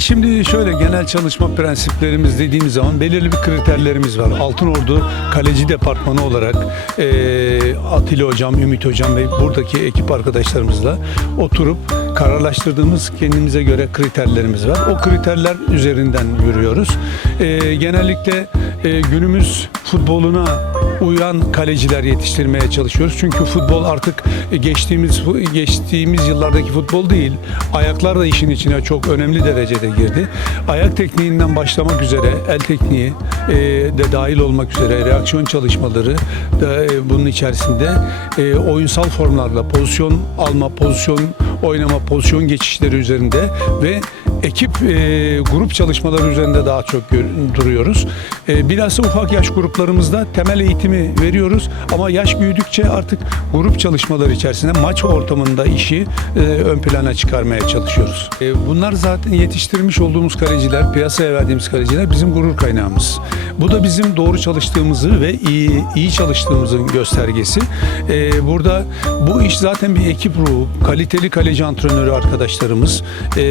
Şimdi şöyle genel çalışma prensiplerimiz dediğimiz zaman belirli bir kriterlerimiz var. Altın Ordu Kaleci Departmanı olarak eee Atilla Hocam, Ümit Hocam ve buradaki ekip arkadaşlarımızla oturup kararlaştırdığımız kendimize göre kriterlerimiz var. O kriterler üzerinden yürüyoruz. Eee, genellikle eee, günümüz futboluna uyan kaleciler yetiştirmeye çalışıyoruz. Çünkü futbol artık geçtiğimiz geçtiğimiz yıllardaki futbol değil. Ayaklar da işin içine çok önemli derecede girdi. Ayak tekniğinden başlamak üzere el tekniği e, de dahil olmak üzere reaksiyon çalışmaları da e, bunun içerisinde e, oyunsal formlarla pozisyon alma, pozisyon oynama, pozisyon geçişleri üzerinde ve ekip e, grup çalışmaları üzerinde daha çok duruyoruz. E, bilhassa ufak yaş gruplarımızda temel eğitimi veriyoruz ama yaş büyüdükçe artık grup çalışmaları içerisinde maç ortamında işi e, ön plana çıkarmaya çalışıyoruz. E, bunlar zaten yetiştirmiş olduğumuz kaleciler, piyasaya verdiğimiz kaleciler bizim gurur kaynağımız. Bu da bizim doğru çalıştığımızı ve iyi, iyi çalıştığımızın göstergesi. E, burada bu iş zaten bir ekip ruhu, kaliteli kaleci antrenörü arkadaşlarımız e,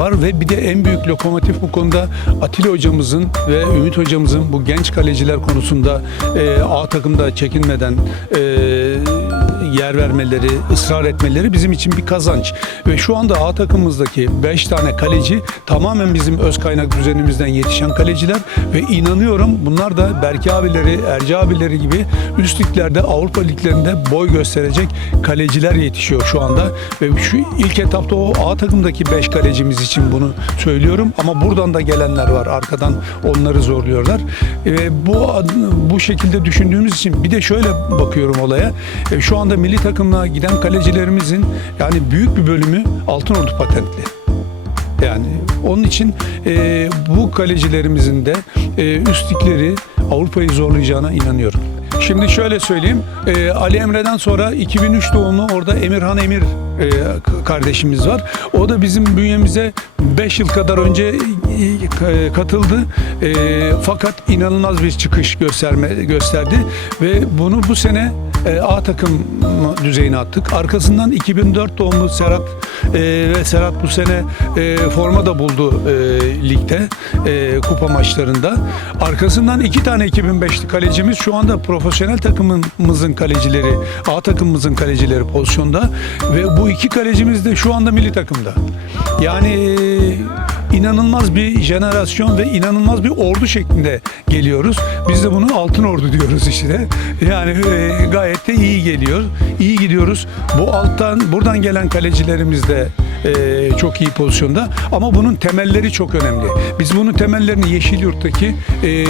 var ve bir de en büyük lokomotif bu konuda Atilla hocamızın ve Ümit hocamızın bu genç kaleciler konusunda e, A takımda çekinmeden e, yer vermeleri, ısrar etmeleri bizim için bir kazanç. Ve şu anda A takımımızdaki 5 tane kaleci tamamen bizim öz kaynak düzenimizden yetişen kaleciler. Ve inanıyorum bunlar da Berke abileri, Erci abileri gibi üst liglerde Avrupa liglerinde boy gösterecek kaleciler yetişiyor şu anda. Ve şu ilk etapta o A takımdaki 5 kalecimiz için bunu söylüyorum. Ama buradan da gelenler var arkadan onları zorluyorlar. Ve bu bu şekilde düşündüğümüz için bir de şöyle bakıyorum olaya. E, şu anda milli takımına giden kalecilerimizin yani büyük bir bölümü Altınordu patentli. Yani onun için e, bu kalecilerimizin de e, üstlükleri Avrupa'yı zorlayacağına inanıyorum. Şimdi şöyle söyleyeyim. e, Ali Emre'den sonra 2003 doğumlu orada Emirhan Emir e, kardeşimiz var. O da bizim bünyemize 5 yıl kadar önce e, katıldı. E, fakat inanılmaz bir çıkış gösterme gösterdi ve bunu bu sene e, A takım düzeyine attık. Arkasından 2004 doğumlu Serhat e, ve Serhat bu sene e, forma da buldu e, ligde e, kupa maçlarında. Arkasından iki tane 2005'li kalecimiz şu anda profesyonel takımımızın kalecileri, A takımımızın kalecileri pozisyonda ve bu iki kalecimiz de şu anda milli takımda. Yani e, inanılmaz bir jenerasyon ve inanılmaz bir ordu şeklinde geliyoruz. Biz de bunu altın ordu diyoruz işte. Yani e, gayet de iyi geliyor. İyi gidiyoruz. Bu alttan buradan gelen kalecilerimiz de e, çok iyi pozisyonda ama bunun temelleri çok önemli. Biz bunun temellerini Yeşilyurt'taki e,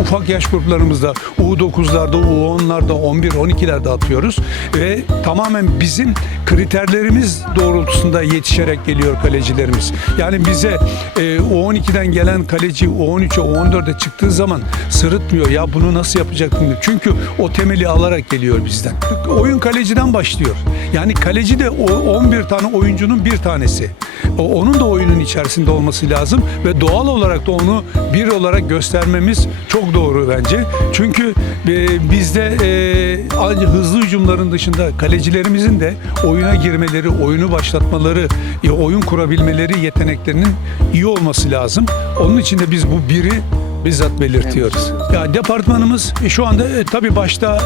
ufak yaş gruplarımızda U9'larda, U10'larda, 11, 12'lerde atıyoruz ve tamamen bizim kriterlerimiz doğrultusunda yetişerek geliyor kalecilerimiz. Yani bize e, U12'den gelen kaleci U13'e, U14'e çıktığı zaman sırıtmıyor. Ya bunu nasıl yapacaktım diyor. Çünkü o temeli alarak geliyor bizden. Oyun kaleciden başlıyor. Yani kaleci de o 11 tane oyuncunun bir tanesi. O- Onun da oyunun içerisinde olması lazım ve doğal olarak da onu bir olarak göstermemiz çok doğru bence. Çünkü e, bizde e, hızlı hücumların dışında kalecilerimizin de oyuna girmeleri, oyunu başlatmaları, e, oyun kurabilmeleri yeteneklerinin iyi olması lazım. Onun için de biz bu biri bizzat belirtiyoruz. Ya departmanımız e, şu anda e, tabii başta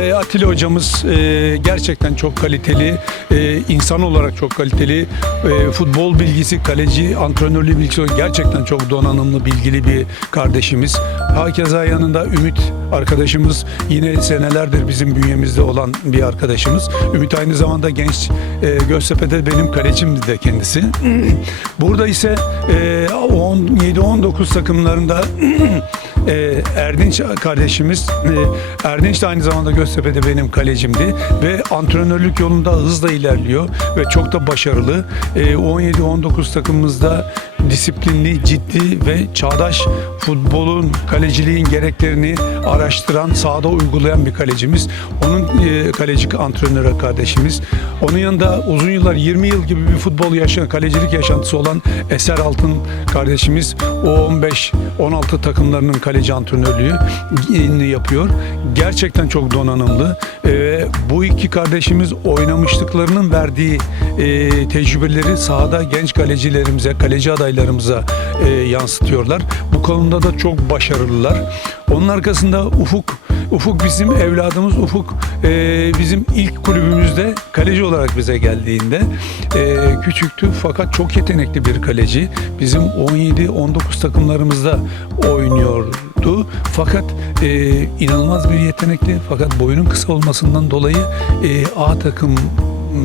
e, Atilla hocamız e, gerçekten çok kaliteli, e, insan olarak çok kaliteli, e, futbol bilgisi, kaleci, antrenörlüğü bilgisi gerçekten çok donanımlı, bilgili bir kardeşimiz. Hakeza yanında Ümit arkadaşımız yine senelerdir bizim bünyemizde olan bir arkadaşımız. Ümit aynı zamanda genç e, Göztepe'de benim kalecimdi de kendisi. Burada ise e, 17-19 takımlarında e, Erdinç kardeşimiz e, Erdinç de aynı zamanda Göztepe'de benim kalecimdi ve antrenörlük yolunda hızla ilerliyor ve çok da başarılı. E, 17-19 takımımızda disiplinli, ciddi ve çağdaş futbolun, kaleciliğin gereklerini araştıran, sahada uygulayan bir kalecimiz. Onun e, kaleci antrenörü kardeşimiz. Onun yanında uzun yıllar 20 yıl gibi bir futbol yaşayan, kalecilik yaşantısı olan Eser Altın kardeşimiz o 15 16 takımlarının kaleci antrenörlüğü yapıyor. Gerçekten çok donanımlı. E, bu iki kardeşimiz oynamışlıklarının verdiği e, tecrübeleri sahada genç kalecilerimize, kaleci adaylarımıza e, yansıtıyorlar. Bu konuda da çok başarılılar. Onun arkasında Ufuk Ufuk bizim evladımız. Ufuk e, bizim ilk kulübümüzde kaleci olarak bize geldiğinde e, küçüktü fakat çok yetenekli bir kaleci. Bizim 17-19 takımlarımızda oynuyordu. Fakat e, inanılmaz bir yetenekli fakat boyunun kısa olmasından dolayı e, A takım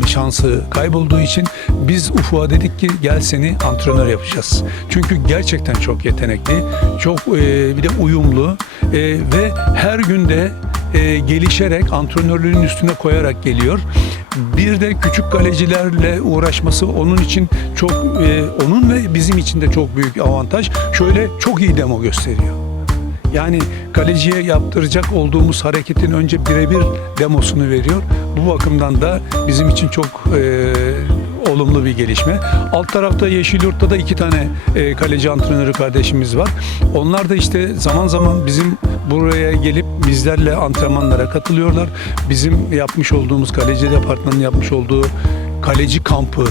şansı kaybolduğu için biz Ufuk'a dedik ki gel seni antrenör yapacağız. Çünkü gerçekten çok yetenekli, çok e, bir de uyumlu e, ve her günde e, gelişerek antrenörlüğün üstüne koyarak geliyor. Bir de küçük kalecilerle uğraşması onun için çok e, onun ve bizim için de çok büyük avantaj. Şöyle çok iyi demo gösteriyor. Yani kaleciye yaptıracak olduğumuz hareketin önce birebir demosunu veriyor. Bu bakımdan da bizim için çok e, olumlu bir gelişme. Alt tarafta Yeşilyurt'ta da iki tane e, kaleci antrenörü kardeşimiz var. Onlar da işte zaman zaman bizim buraya gelip bizlerle antrenmanlara katılıyorlar. Bizim yapmış olduğumuz kaleci departmanının yapmış olduğu kaleci kampı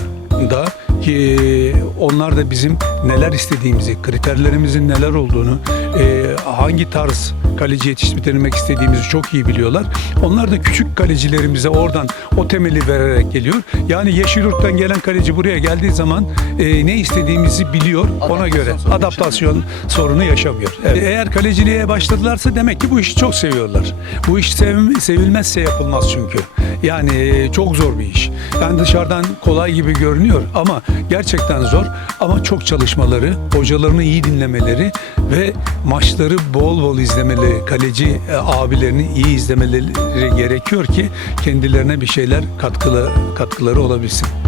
da ki onlar da bizim neler istediğimizi, kriterlerimizin neler olduğunu, e, hangi tarz kaleci yetiştirmek istediğimizi çok iyi biliyorlar. Onlar da küçük kalecilerimize oradan o temeli vererek geliyor. Yani Yeşilyurt'tan gelen kaleci buraya geldiği zaman e, ne istediğimizi biliyor. Ona göre sorunu adaptasyon sorunu yaşamıyor. Evet. Eğer kaleciliğe başladılarsa demek ki bu işi çok seviyorlar. Bu iş sev- sevilmezse yapılmaz çünkü. Yani e, çok zor bir iş. Yani dışarıdan kolay gibi görünüyor ama gerçekten zor. Ama çok çalışmaları, hocalarını iyi dinlemeleri ve maçları bol bol izlemeleri, kaleci e, abilerini iyi izlemeleri gerekiyor ki kendilerine bir şeyler katkılı katkıları olabilsin.